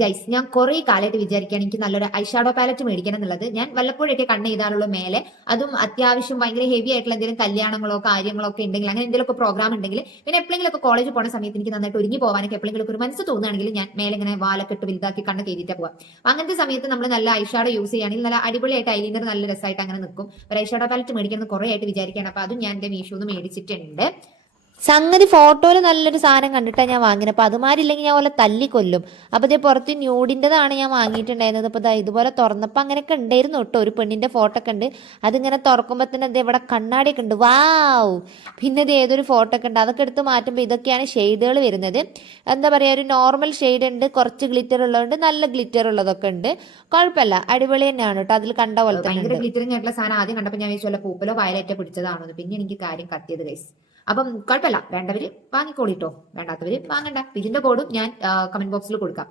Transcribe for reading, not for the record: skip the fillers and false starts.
Guys, ഞാൻ കുറെ കാലമായിട്ട് വിചാരിക്കുകയാണ് എനിക്ക് നല്ലൊരു ഐഷാഡോ പാലറ്റ് മേടിക്കണം എന്നുള്ളത്. ഞാൻ വല്ലപ്പോഴൊക്കെ കണ്ണ് എഴുതാനുള്ള മേലെ, അതും അത്യാവശ്യം ഭയങ്കര ഹെവി ആയിട്ടുള്ള എന്തെങ്കിലും കല്യാണങ്ങളോ കാര്യങ്ങളോ ഒക്കെ ഉണ്ടെങ്കിൽ, അങ്ങനെ എന്തെങ്കിലുമൊക്കെ പ്രോഗ്രാം ഉണ്ടെങ്കിൽ, പിന്നെ എപ്പോഴെങ്കിലും ഒക്കെ കോളേജിൽ പോകുന്ന സമയത്ത് എനിക്ക് നന്നായിട്ട് ഒരുങ്ങി പോകാനൊക്കെ എപ്പോഴെങ്കിലും ഒരു മനസ്സ് തോന്നുകയാണെങ്കിൽ ഞാൻ മേലെ ഇങ്ങനെ വാലൊക്കെ ഇട്ട് വലുതാക്കി കണ്ണ് എഴുതിയിട്ട് പോവാം. അങ്ങനത്തെ സമയത്ത് നമ്മൾ നല്ല ഐഷാഡോ യൂസ് ചെയ്യുകയാണെങ്കിൽ നല്ല അടിപൊളിയായിട്ട് ഐലൈനർ നല്ല രസമായിട്ട് അങ്ങനെ നിൽക്കും. ഒരു ഐഷാഡോ പാലറ്റ് മേടിക്കണം കുറെ ആയിട്ട് വിചാരിക്കുകയാണ്. അപ്പൊ അതും ഞാൻ എന്റെ മീഷോന്ന് മേടിച്ചിട്ടുണ്ട്. സംഗതി ഫോട്ടോയിൽ നല്ലൊരു സാധനം കണ്ടിട്ടാണ് ഞാൻ വാങ്ങിയത്. അപ്പോൾ അതുമാരില്ലെങ്കിൽ ഞാൻ പോലെ തല്ലിക്കൊല്ലും. അപ്പോൾ ഇതേ പുറത്ത് ന്യൂഡിൻ്റെതാണ് ഞാൻ വാങ്ങിയിട്ടുണ്ടായിരുന്നത്. അപ്പോൾ ഇതുപോലെ തുറന്നപ്പോൾ അങ്ങനെയൊക്കെ ഉണ്ടായിരുന്നു കേട്ടോ. ഒരു പെണ്ണിൻ്റെ ഫോട്ടോ ഒക്കെ ഉണ്ട്. അതിങ്ങനെ തുറക്കുമ്പോൾ തന്നെ അത് ഇവിടെ കണ്ണാടിയൊക്കെ ഉണ്ട്. വാവ്! പിന്നെ ഇത് ഏതൊരു ഫോട്ടോ ഒക്കെ ഉണ്ട്. അതൊക്കെ എടുത്ത് മാറ്റുമ്പോൾ ഇതൊക്കെയാണ് ഷെയ്ഡുകൾ വരുന്നത്. എന്താ പറയുക, ഒരു നോർമൽ ഷെയ്ഡ് ഉണ്ട്, കുറച്ച് ഗ്ലിറ്റർ ഉള്ളതുണ്ട്, നല്ല ഗ്ലിറ്റർ ഉള്ളതൊക്കെ ഉണ്ട്. കുഴപ്പമില്ല, അടിപൊളി തന്നെയാണ് കേട്ടോ. അതിൽ കണ്ട പോലെ തന്നെ ഭയങ്കര ഉണ്ട്. ഗ്ലിറ്ററിംഗ് ആയിട്ടുള്ള സാധനം ആദ്യം കണ്ടപ്പോൾ ഞാൻ വിചാരിച്ചു വല്ല പൂപ്പലോ വയലറ്റോ പിടിച്ചതാണോ. പിന്നെ എനിക്ക് കാര്യം കത്തിയത് ഗൈസ്. അപ്പം കുഴപ്പമില്ല, വേണ്ടവര് വാങ്ങിക്കോളിട്ടോ, വേണ്ടാത്തവര് വാങ്ങണ്ട. ഇതിന്റെ കോഡും ഞാൻ കമന്റ് ബോക്സിൽ കൊടുക്കാം.